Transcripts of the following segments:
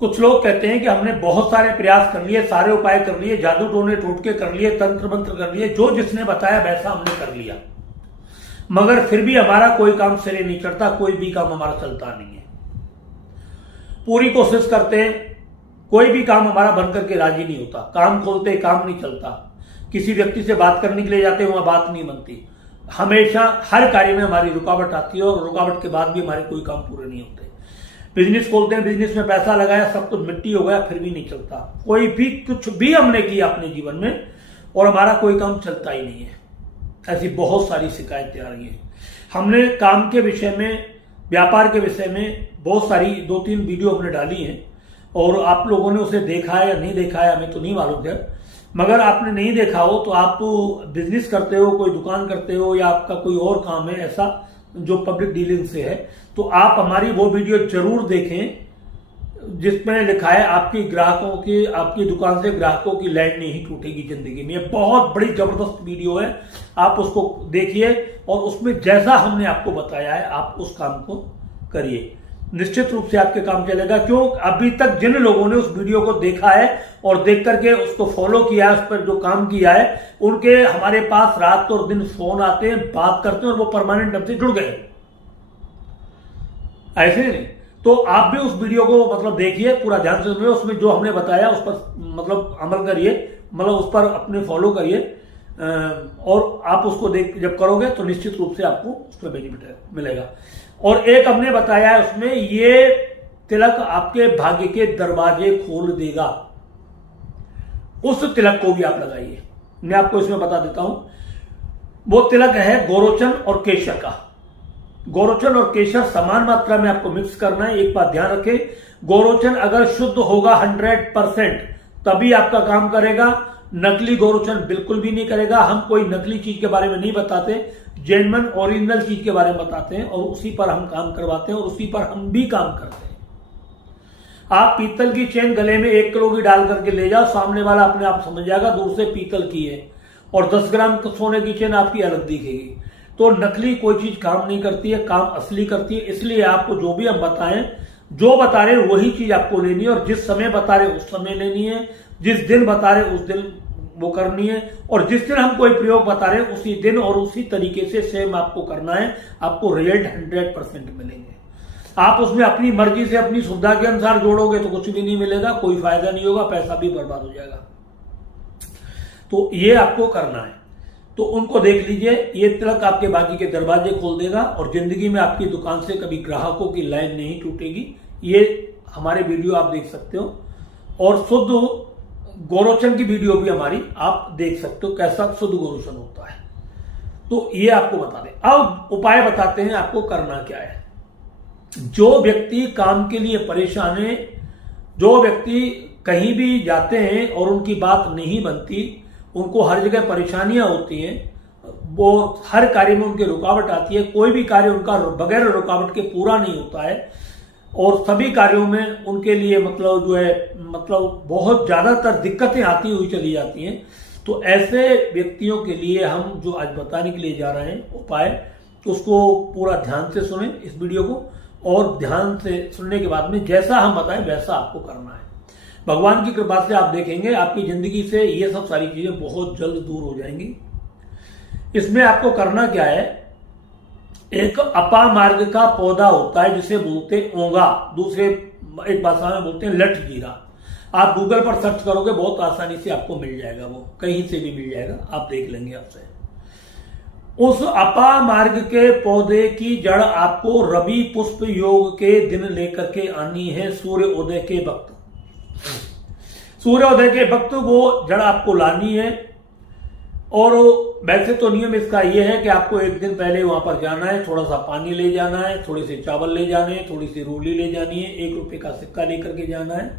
कुछ लोग कहते हैं कि हमने बहुत सारे प्रयास कर लिए, सारे उपाय कर लिए, जादू टोने टोटके कर लिए, तंत्र मंत्र कर लिए, जो जिसने बताया वैसा हमने कर लिया, मगर फिर भी हमारा कोई काम सिरे नहीं चढ़ता, कोई भी काम हमारा चलता नहीं है। पूरी कोशिश करते हैं, कोई भी काम हमारा बन करके राजी नहीं होता। काम खोलते काम नहीं चलता, किसी व्यक्ति से बात करने के लिए जाते हैं, वहां बात नहीं बनती। हमेशा हर कार्य में हमारी रुकावट आती है और रुकावट के बाद भी हमारे कोई काम पूरे नहीं होते। बिजनेस खोलते हैं, बिजनेस में पैसा लगाया, सब कुछ मिट्टी हो गया, फिर भी नहीं चलता। कोई भी कुछ भी हमने किया अपने जीवन में और हमारा कोई काम चलता ही नहीं है। ऐसी बहुत सारी शिकायतें आ रही हैं। हमने काम के विषय में, व्यापार के विषय में बहुत सारी 2-3 वीडियो हमने डाली हैं और आप लोगों ने उसे देखा है या नहीं देखा है हमें तो नहीं मालूम है, मगर आपने नहीं देखा हो तो आप बिजनेस करते हो, कोई दुकान करते हो या आपका कोई और काम है ऐसा जो पब्लिक डीलिंग से है, तो आप हमारी वो वीडियो जरूर देखें जिसमें लिखा है आपकी ग्राहकों की, आपकी दुकान से ग्राहकों की लाइन नहीं टूटेगी जिंदगी में। ये बहुत बड़ी जबरदस्त वीडियो है, आप उसको देखिए और उसमें जैसा हमने आपको बताया है आप उस काम को करिए, निश्चित रूप से आपके काम चलेगा। क्यों, अभी तक जिन लोगों ने उस वीडियो को देखा है और देख करके उसको फॉलो किया है, उस पर जो काम किया है, उनके हमारे पास रात और दिन फोन आते हैं, बात करते हैं और वो परमानेंट ढंग से जुड़ गए। ऐसे नहीं तो आप भी उस वीडियो को मतलब देखिए, पूरा ध्यान से सुनिए, उसमें जो हमने बताया उस पर मतलब अमल करिए, मतलब उस पर अपने फॉलो करिए और आप उसको देख जब करोगे तो निश्चित रूप से आपको उस पर बेनिफिट मिलेगा। और एक हमने बताया है उसमें, ये तिलक आपके भाग्य के दरवाजे खोल देगा, उस तिलक को भी आप लगाइए। मैं आपको इसमें बता देता हूं, वो तिलक है गोरोचन और केशर का। गोरोचन और केशर समान मात्रा में आपको मिक्स करना है। एक बात ध्यान रखें, गोरोचन अगर शुद्ध होगा 100% तभी आपका काम करेगा, नकली गोरोचन बिल्कुल भी नहीं करेगा। हम कोई नकली चीज के बारे में नहीं बताते, जेन्युइन ओरिजिनल चीज के बारे में बताते हैं और उसी पर हम काम करवाते हैं और उसी पर हम भी काम करते हैं। आप पीतल की चेन गले में 1 किलो की डाल करके ले जाओ, सामने वाला अपने आप समझ जाएगा दूर से पीतल की है, और 10 ग्राम सोने की चेन आपकी अलग दिखेगी। तो नकली कोई चीज काम नहीं करती है, काम असली करती है। इसलिए आपको जो भी हम बताएं, जो बता रहे वही चीज आपको लेनी है और जिस समय बता रहे उस समय लेनी है, जिस दिन बता रहे उस दिन वो करनी है, और जिस दिन हम कोई प्रयोग बता रहे उसी दिन और उसी तरीके से सेम आपको करना है। आपको रिजल्ट 100% मिलेंगे। आप उसमें अपनी मर्जी से अपनी सुविधा के अनुसार जोड़ोगे तो कुछ भी नहीं मिलेगा, कोई फायदा नहीं होगा, पैसा भी बर्बाद हो जाएगा। तो ये आपको करना है, तो उनको देख लीजिए। ये तिलक आपके भाग्य के दरवाजे खोल देगा और जिंदगी में आपकी दुकान से कभी ग्राहकों की लाइन नहीं टूटेगी। ये हमारे वीडियो आप देख सकते हो और शुद्ध गोरोचन की वीडियो भी हमारी आप देख सकते हो, कैसा शुद्ध गोरोचन होता है। तो ये आपको बता दें। अब उपाय बताते हैं आपको करना क्या है। जो व्यक्ति काम के लिए परेशान है, जो व्यक्ति कहीं भी जाते हैं और उनकी बात नहीं बनती, उनको हर जगह परेशानियां होती हैं, वो हर कार्य में उनकी रुकावट आती है, कोई भी कार्य उनका बगैर रुकावट के पूरा नहीं होता है और सभी कार्यों में उनके लिए मतलब जो है मतलब बहुत ज्यादातर दिक्कतें आती हुई चली जाती हैं। तो ऐसे व्यक्तियों के लिए हम जो आज बताने के लिए जा रहे हैं उपाय, उसको पूरा ध्यान से सुने इस वीडियो को, और ध्यान से सुनने के बाद में जैसा हम बताएं वैसा आपको करना है। भगवान की कृपा से आप देखेंगे आपकी जिंदगी से ये सब सारी चीजें बहुत जल्द दूर हो जाएंगी। इसमें आपको करना क्या है, एक अपामार्ग का पौधा होता है जिसे बोलते हैं ओंगा, दूसरे एक भाषा में बोलते हैं लठ जीरा। आप गूगल पर सर्च करोगे बहुत आसानी से आपको मिल जाएगा, वो कहीं से भी मिल जाएगा, आप देख लेंगे आपसे। उस अपामार्ग के पौधे की जड़ आपको रवि पुष्प योग के दिन लेकर के आनी है। सूर्य उदय के वक्त, सूर्योदय के वक्त वो जड़ आपको लानी है। और वैसे तो नियम इसका यह है कि आपको एक दिन पहले वहां पर जाना है, थोड़ा सा पानी ले जाना है, थोड़े से चावल ले जाने हैं, थोड़ी सी रोली ले जानी है, 1 रुपए का सिक्का लेकर के जाना है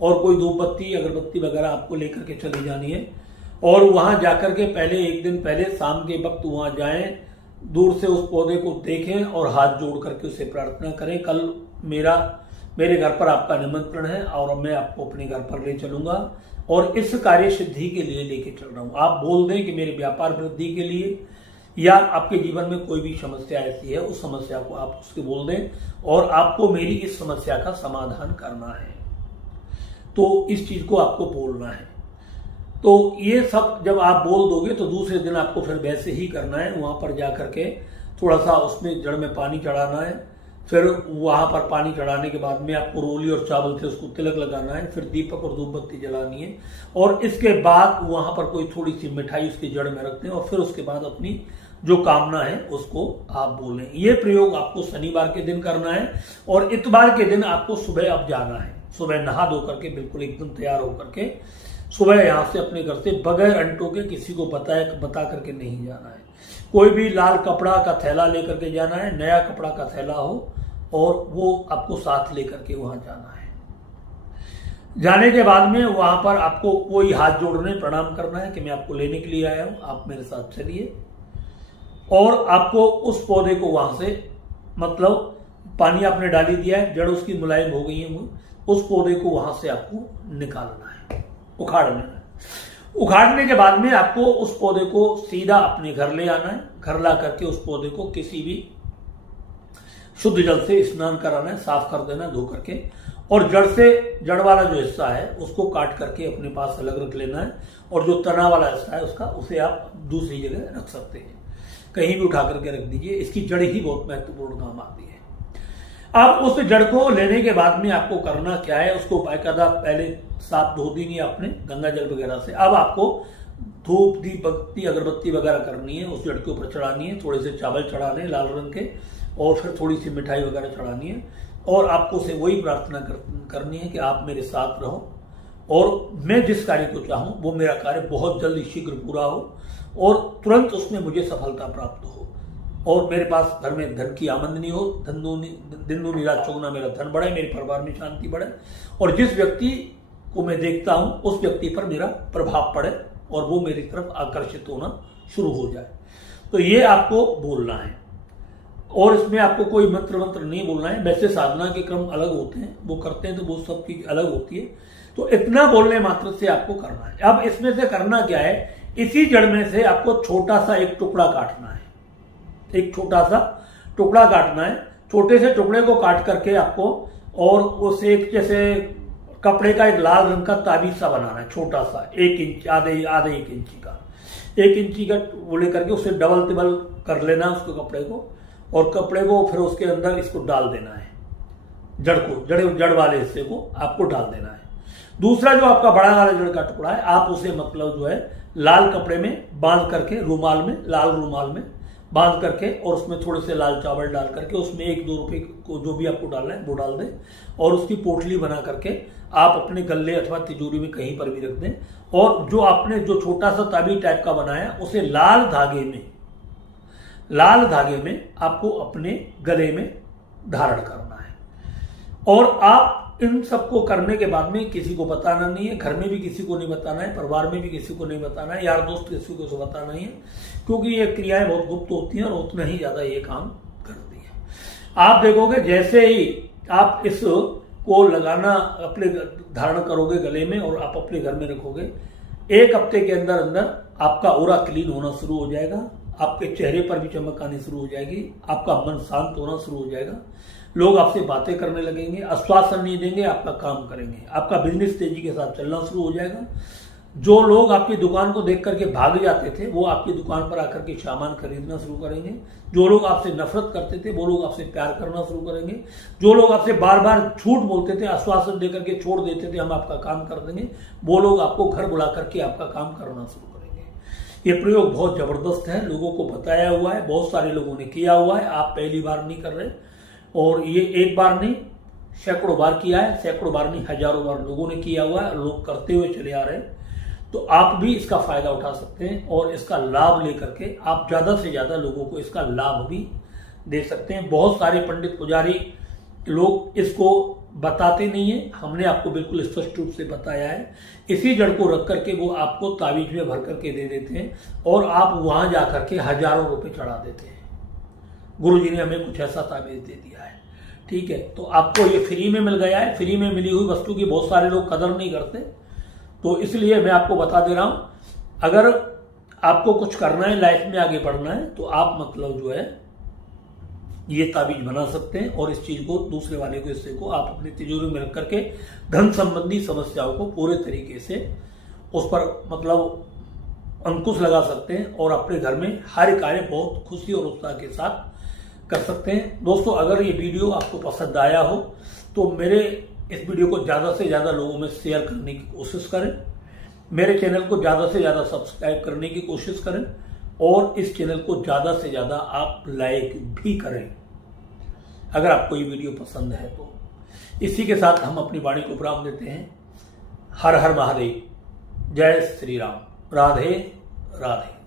और कोई धूपबत्ती अगरबत्ती वगैरह आपको लेकर के चली जानी है। और वहां जाकर के पहले एक दिन पहले शाम के वक्त वहां जाएं, दूर से उस पौधे को देखें और हाथ जोड़ करके उसे प्रार्थना करें, कल मेरे घर पर आपका निमंत्रण है और मैं आपको अपने घर पर ले चलूंगा और इस कार्य सिद्धि के लिए लेके चल रहा हूं। आप बोल दें कि मेरे व्यापार वृद्धि के लिए या आपके जीवन में कोई भी समस्या ऐसी है, उस समस्या को आप उसके बोल दें और आपको मेरी इस समस्या का समाधान करना है। तो इस चीज को आपको बोलना है। तो ये सब जब आप बोल दोगे तो दूसरे दिन आपको फिर वैसे ही करना है। वहां पर जा करके थोड़ा सा उसमें जड़ में पानी चढ़ाना है, फिर वहां पर पानी चढ़ाने के बाद में आपको रोली और चावल से उसको तिलक लगाना है, फिर दीपक और धूप बत्ती जलानी है, और इसके बाद वहां पर कोई थोड़ी सी मिठाई उसकी जड़ में रखते हैं, और फिर उसके बाद अपनी जो कामना है उसको आप बोलें। ये प्रयोग आपको शनिवार के दिन करना है, और इतवार के दिन आपको सुबह अब जाना है। सुबह नहा धो करके बिल्कुल एकदम तैयार होकर के सुबह यहां से अपने घर से बगैर अंटों के किसी को बता करके नहीं जाना है। कोई भी लाल कपड़ा का थैला लेकर के जाना है, नया कपड़ा का थैला हो, और वो आपको साथ लेकर के वहां जाना है। जाने के बाद में वहां पर आपको कोई हाथ जोड़ने प्रणाम करना है कि मैं आपको लेने के लिए आया हूं, आप मेरे साथ चलिए, और आपको उस पौधे को वहां से, मतलब पानी आपने डाली दिया है, जड़ उसकी मुलायम हो गई है, उस पौधे को वहां से आपको निकालना है, उखाड़ना है। उखाड़ने के बाद में आपको उस पौधे को सीधा अपने घर ले आना है। घर ला करके उस पौधे को किसी भी शुद्ध जल से स्नान कराना है, साफ कर देना धो करके, और जड़ वाला जो हिस्सा है उसको काट करके अपने पास अलग रख लेना है, और जो तना वाला हिस्सा है उसका, उसे आप दूसरी जगह रख सकते हैं, कहीं भी उठा करके रख दीजिए। इसकी जड़ ही बहुत महत्वपूर्ण काम आती है। अब उस जड़ को लेने के बाद में आपको करना क्या है, उसको बाकायदा पहले साफ धो देनी है आपने गंगा जल वगैरह से। अब आपको धूप दीप बत्ती अगरबत्ती वगैरह करनी है, उस जड़ के ऊपर चढ़ानी है, थोड़े से चावल चढ़ाने लाल रंग के, और फिर थोड़ी सी मिठाई वगैरह चढ़ानी है, और आपको से वही प्रार्थना करनी है कि आप मेरे साथ रहो, और मैं जिस कार्य को चाहूं वो मेरा कार्य बहुत जल्दी शीघ्र पूरा हो, और तुरंत उसमें मुझे सफलता प्राप्त हो, और मेरे पास घर में धन की आमदनी हो, दिन दूनी रात चौगुना मेरा धन बढ़े, मेरे परिवार में शांति बढ़े, और जिस व्यक्ति को मैं देखता हूं उस व्यक्ति पर मेरा प्रभाव पड़े, और वो मेरी तरफ आकर्षित होना शुरू हो जाए। तो ये आपको बोलना है, और इसमें आपको कोई मंत्र नहीं बोलना है। वैसे साधना के क्रम अलग होते हैं, वो करते हैं तो वो सब चीज अलग होती है। तो इतना बोलने मात्र से आपको करना है। अब इसमें से करना क्या है, इसी जड़ में से आपको छोटा सा एक टुकड़ा काटना है, एक छोटा सा टुकड़ा काटना है। छोटे से टुकड़े को काट करके आपको, और उसे एक जैसे कपड़े का एक लाल रंग का ताबीज सा बनाना है, छोटा सा 1 इंच आधे 1 इंची का, 1 इंची का वो लेकर के उसे डबल तिबल कर लेना उसको कपड़े को, और कपड़े को फिर उसके अंदर इसको डाल देना है, जड़ को, जड़ वाले हिस्से को आपको डाल देना है। दूसरा जो आपका बड़ा वाला जड़ का टुकड़ा है, आप उसे मतलब जो है लाल कपड़े में बांध करके, रूमाल में, लाल रूमाल में बांध करके, और उसमें थोड़े से लाल चावल डाल करके, उसमें 1-2 रुपए को जो भी आपको डालना है वो डाल दें, और उसकी पोटली बना करके आप अपने गले अथवा तिजोरी में कहीं पर भी रख दें। और जो आपने जो छोटा सा ताबीज टाइप का बनाया उसे लाल धागे में आपको अपने गले में धारण करना है। और आप इन सबको करने के बाद में किसी को बताना नहीं है, घर में भी किसी को नहीं बताना है, परिवार में भी किसी को नहीं बताना है, यार दोस्त किसी को बताना नहीं है, क्योंकि ये क्रियाएं बहुत गुप्त होती हैं और उतना ही ज्यादा ये काम करती है। आप देखोगे जैसे ही आप इस को लगाना अपने धारण करोगे गले में, और आप अपने घर में रखोगे, 1 हफ्ते के अंदर अंदर आपका ऑरा क्लीन होना शुरू हो जाएगा, आपके चेहरे पर भी चमक आनी शुरू हो जाएगी, आपका मन शांत होना शुरू हो जाएगा, लोग आपसे बातें करने लगेंगे, आश्वासन नहीं देंगे, आपका काम करेंगे, आपका बिजनेस तेजी के साथ चलना शुरू हो जाएगा। जो लोग आपकी दुकान को देख करके भाग जाते थे वो आपकी दुकान पर आकर के सामान खरीदना शुरू करेंगे। जो लोग आपसे नफरत करते थे वो लोग आपसे प्यार करना शुरू करेंगे। जो लोग आपसे बार बार झूठ बोलते थे, आश्वासन देकर के छोड़ देते थे हम आपका काम कर देंगे, वो लोग आपको घर बुला करके आपका काम करना शुरू करेंगे। ये प्रयोग बहुत जबरदस्त है, लोगों को बताया हुआ है, बहुत सारे लोगों ने किया हुआ है, आप पहली बार नहीं कर रहे, और ये एक बार नहीं सैकड़ों बार किया है, सैकड़ों बार नहीं हजारों बार लोगों ने किया हुआ है, लोग करते हुए चले आ रहे हैं। तो आप भी इसका फायदा उठा सकते हैं, और इसका लाभ लेकर के आप ज्यादा से ज्यादा लोगों को इसका लाभ भी दे सकते हैं। बहुत सारे पंडित पुजारी लोग इसको बताते नहीं है, हमने आपको बिल्कुल स्पष्ट रूप से बताया है। इसी जड़ को रख करके वो आपको ताबीज में भर करके दे देते हैं, और आप वहां जाकर के हजारों रुपए चढ़ा देते हैं। गुरुजी ने हमें कुछ ऐसा ताबीज दे दिया है, ठीक है, तो आपको ये फ्री में मिल गया है। फ्री में मिली हुई वस्तु की बहुत सारे लोग कदर नहीं करते, तो इसलिए मैं आपको बता दे रहा हूं। अगर आपको कुछ करना है, लाइफ में आगे बढ़ना है, तो आप मतलब जो है ये ताबीज बना सकते हैं और इस चीज को दूसरे वाले को हिस्से को आप अपनी तिजोरी में रख करके धन संबंधी समस्याओं को पूरे तरीके से उस पर मतलब अंकुश लगा सकते हैं और अपने घर में हर कार्य बहुत खुशी और उत्साह के साथ कर सकते हैं। दोस्तों, अगर ये वीडियो आपको पसंद आया हो तो मेरे इस वीडियो को ज़्यादा से ज़्यादा लोगों में शेयर करने की कोशिश करें, मेरे चैनल को ज़्यादा से ज़्यादा सब्सक्राइब करने की कोशिश करें और इस चैनल को ज़्यादा से ज़्यादा आप लाइक भी करें अगर आपको ये वीडियो पसंद है तो। इसी के साथ हम अपनी वाणी को विराम देते हैं। हर हर महादेव, जय श्री राम, राधे राधे।